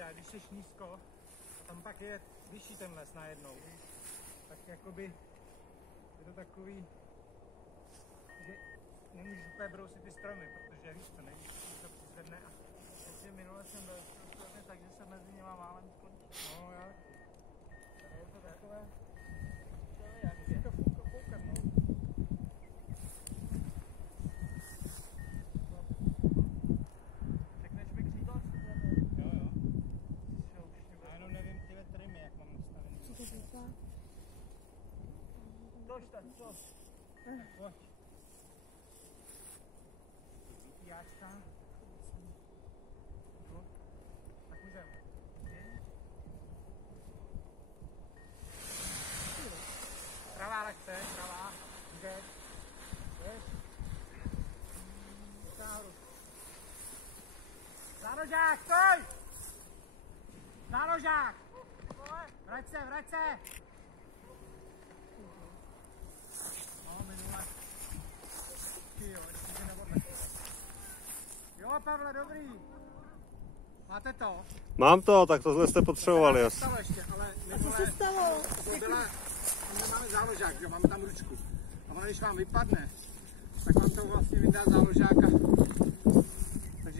běda, když jsi nízko a tam pak je vyšší ten les najednou, tak jakoby je to takový, že nemůžeš úplně brousit ty stromy, protože víš co, nevíš, co to přizvedne a... Takže minule jsem byl tak, že se mezi nimi málem skončil. No já, tady je to takové, Jak musím to foukat, no. Řekneš mi křídlo? Jo. Já jenom nevím tyhle trymy, jak mám nastavený. Co to říká? Tož tak, co? Tak pojď. Jáčka. Tak můžeme. Pravá lehce, pravá. Můžeš. Jdeš. Nahoru. Záložák, stoj! Záložák! Vrať se! No, minule. Ty jo, ještě se neodlehne. Jo, Pavle, dobrý. Máte to? Mám to, tak tohle jste potřebovali asi. Stalo ještě, ale A co se stalo? máme záložák, že máme tam ručku. A když vám vypadne, tak vám to vlastně vydá záložáka